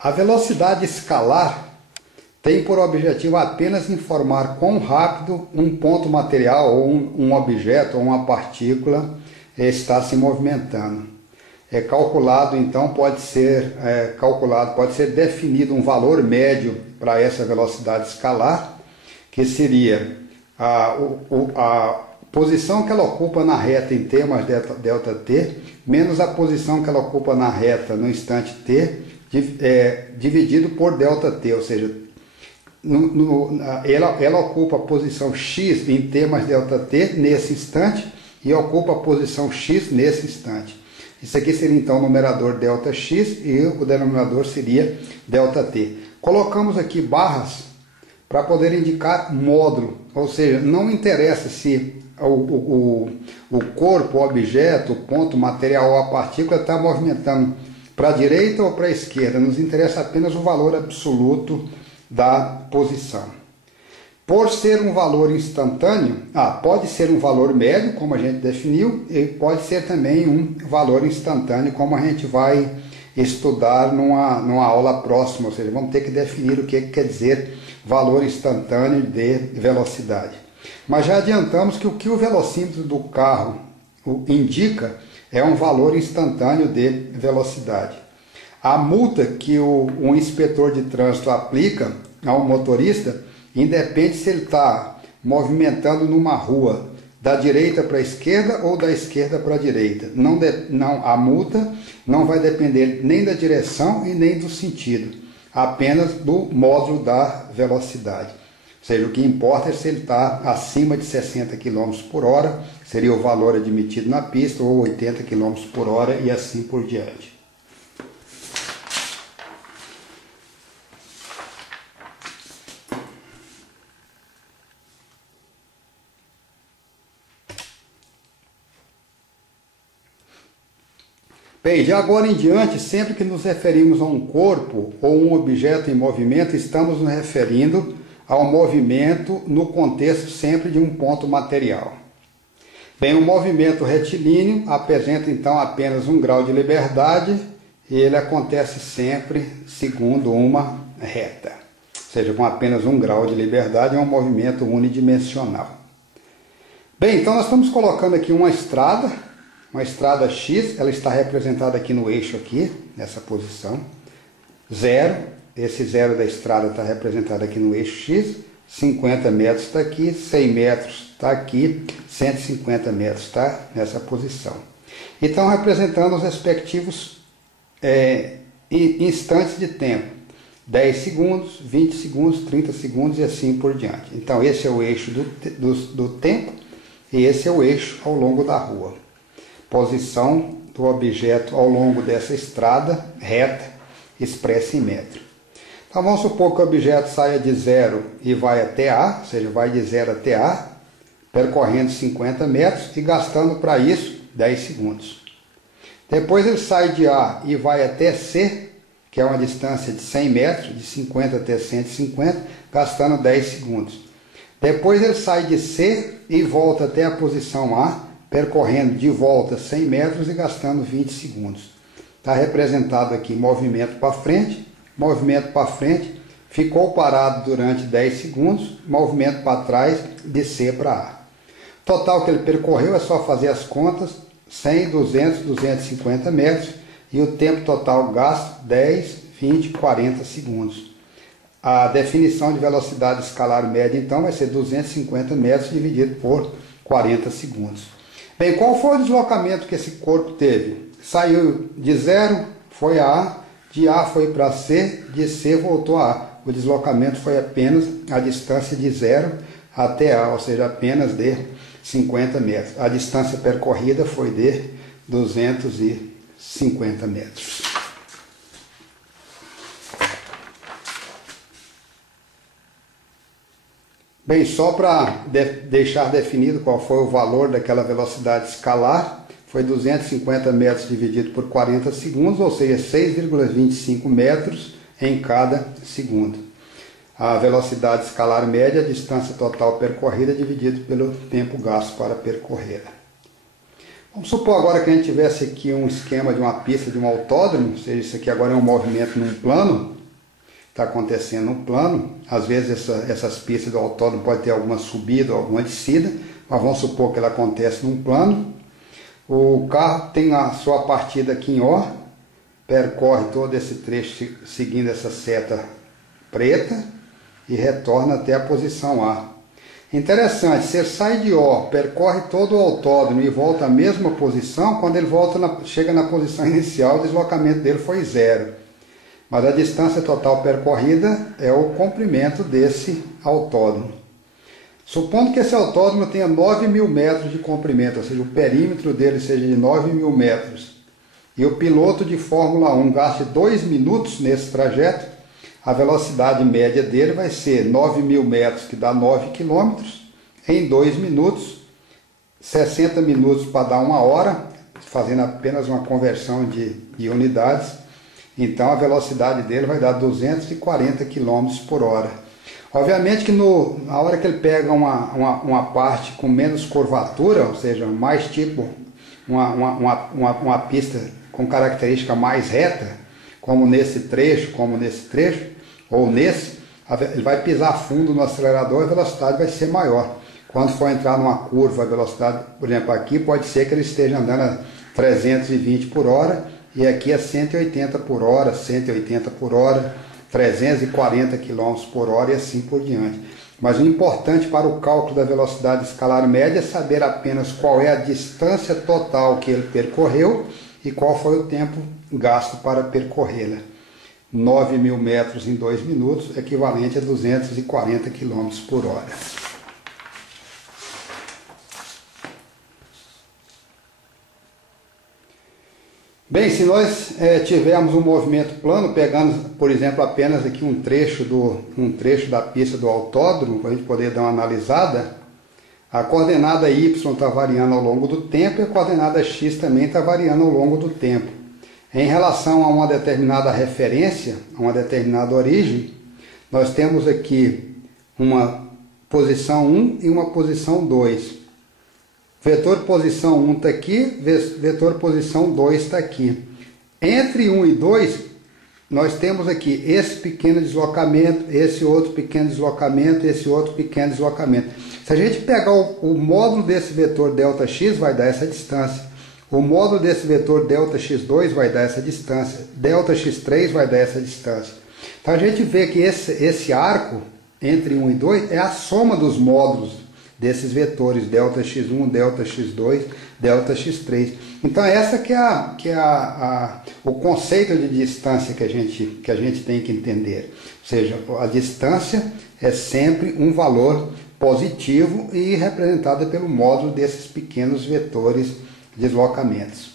A velocidade escalar tem por objetivo apenas informar quão rápido um ponto material ou um objeto ou uma partícula está se movimentando. É calculado, então, pode ser definido um valor médio para essa velocidade escalar, que seria a posição que ela ocupa na reta em t mais delta t, menos a posição que ela ocupa na reta no instante t, dividido por delta t, ou seja, ela ocupa a posição x em t mais delta t nesse instante e ocupa a posição x nesse instante. Isso aqui seria então o numerador ΔX e o denominador seria ΔT. Colocamos aqui barras para poder indicar módulo, ou seja, não interessa se o corpo, o objeto, o ponto, o material ou a partícula está movimentando para a direita ou para a esquerda, nos interessa apenas o valor absoluto da posição. Por ser um valor instantâneo, pode ser um valor médio, como a gente definiu, e pode ser também um valor instantâneo, como a gente vai estudar numa aula próxima, ou seja, vamos ter que definir o que quer dizer valor instantâneo de velocidade. Mas já adiantamos que o que o velocímetro do carro indica é um valor instantâneo de velocidade. A multa que o inspetor de trânsito aplica ao motorista independe se ele está movimentando numa rua da direita para a esquerda ou da esquerda para a direita. A multa não vai depender nem da direção e nem do sentido, apenas do módulo da velocidade. Ou seja, o que importa é se ele está acima de 60 km por hora, seria o valor admitido na pista, ou 80 km por hora e assim por diante. Bem, de agora em diante, sempre que nos referimos a um corpo ou um objeto em movimento, estamos nos referindo ao movimento no contexto sempre de um ponto material. Bem, o movimento retilíneo apresenta então apenas um grau de liberdade e ele acontece sempre segundo uma reta. Ou seja, com apenas um grau de liberdade é um movimento unidimensional. Bem, então nós estamos colocando aqui uma estrada X, ela está representada aqui no eixo aqui, nessa posição. Zero, esse zero da estrada está representado aqui no eixo X, 50 metros está aqui, 100 metros está aqui, 150 metros está nessa posição. Então, representando os respectivos instantes de tempo, 10 segundos, 20 segundos, 30 segundos e assim por diante. Então, esse é o eixo do tempo e esse é o eixo ao longo da rua. Posição do objeto ao longo dessa estrada reta expressa em metro. Então vamos supor que o objeto saia de 0 e vai até A, ou seja, vai de 0 até A, percorrendo 50 metros e gastando para isso 10 segundos. Depois ele sai de A e vai até C, que é uma distância de 100 metros, de 50 até 150, gastando 10 segundos. Depois ele sai de C e volta até a posição A, percorrendo de volta 100 metros e gastando 20 segundos. Está representado aqui movimento para frente, ficou parado durante 10 segundos, movimento para trás, de C para A. Total que ele percorreu é só fazer as contas, 100, 200, 250 metros, e o tempo total gasto, 10, 20, 40 segundos. A definição de velocidade escalar média, então, vai ser 250 metros dividido por 40 segundos. Bem, qual foi o deslocamento que esse corpo teve? Saiu de 0, foi a A, de A foi para C, de C voltou a A. O deslocamento foi apenas a distância de 0 até A, ou seja, apenas de 50 metros. A distância percorrida foi de 250 metros. Bem, só para deixar definido qual foi o valor daquela velocidade escalar, foi 250 metros dividido por 40 segundos, ou seja, 6,25 metros em cada segundo. A velocidade escalar média, a distância total percorrida dividido pelo tempo gasto para percorrer. Vamos supor agora que a gente tivesse aqui um esquema de uma pista de um autódromo, ou seja, isso aqui agora é um movimento num plano, está acontecendo num plano. Às vezes essas pistas do autódromo podem ter alguma subida ou alguma descida, mas vamos supor que ela acontece num plano. O carro tem a sua partida aqui em O, percorre todo esse trecho seguindo essa seta preta e retorna até a posição A. Interessante, se ele sai de O, percorre todo o autódromo e volta à mesma posição, quando ele chega na posição inicial, o deslocamento dele foi 0. Mas a distância total percorrida é o comprimento desse autódromo. Supondo que esse autódromo tenha 9.000 metros de comprimento, ou seja, o perímetro dele seja de 9.000 metros, e o piloto de Fórmula 1 gaste 2 minutos nesse trajeto, a velocidade média dele vai ser 9.000 metros, que dá 9 quilômetros, em 2 minutos, 60 minutos para dar 1 hora, fazendo apenas uma conversão de unidades. Então a velocidade dele vai dar 240 km por hora. Obviamente que na hora que ele pega uma parte com menos curvatura, ou seja, mais tipo uma pista com característica mais reta, como nesse trecho, ou nesse, ele vai pisar fundo no acelerador e a velocidade vai ser maior. Quando for entrar numa curva, a velocidade, por exemplo, aqui pode ser que ele esteja andando a 320 por hora, e aqui é 180 por hora, 180 por hora, 340 km por hora e assim por diante. Mas o importante para o cálculo da velocidade escalar média é saber apenas qual é a distância total que ele percorreu e qual foi o tempo gasto para percorrê-la. 9.000 metros em 2 minutos, equivalente a 240 km por hora. Bem, se nós tivermos um movimento plano, pegando, por exemplo, apenas aqui um trecho da pista do autódromo, para a gente poder dar uma analisada, a coordenada Y está variando ao longo do tempo e a coordenada X também está variando ao longo do tempo. Em relação a uma determinada referência, a uma determinada origem, nós temos aqui uma posição 1 e uma posição 2. Vetor posição 1 está aqui, vetor posição 2 está aqui. Entre 1 e 2, nós temos aqui esse pequeno deslocamento, esse outro pequeno deslocamento, esse outro pequeno deslocamento. Se a gente pegar o módulo desse vetor ΔX, vai dar essa distância. O módulo desse vetor ΔX2 vai dar essa distância. ΔX3 vai dar essa distância. Então a gente vê que esse arco entre 1 e 2 é a soma dos módulos desses vetores, ΔX1, ΔX2, ΔX3. Então essa que é o conceito de distância que a gente tem que entender. Ou seja, a distância é sempre um valor positivo e representada pelo módulo desses pequenos vetores deslocamentos.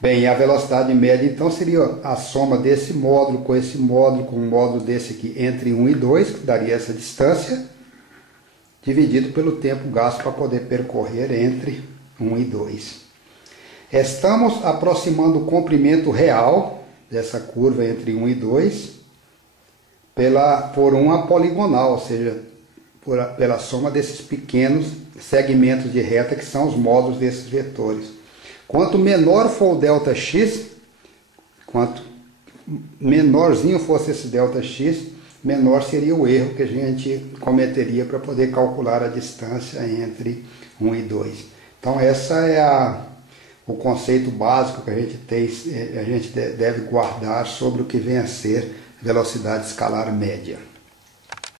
Bem, a velocidade média então seria a soma desse módulo com esse módulo, com o módulo desse aqui entre 1 e 2, que daria essa distância, dividido pelo tempo gasto para poder percorrer entre 1 e 2. Estamos aproximando o comprimento real dessa curva entre 1 e 2 por uma poligonal, ou seja, pela soma desses pequenos segmentos de reta que são os módulos desses vetores. Quanto menor for o ΔX, quanto menorzinho fosse esse ΔX, menor seria o erro que a gente cometeria para poder calcular a distância entre 1 e 2. Então essa é o conceito básico que a gente deve guardar sobre o que vem a ser velocidade escalar média.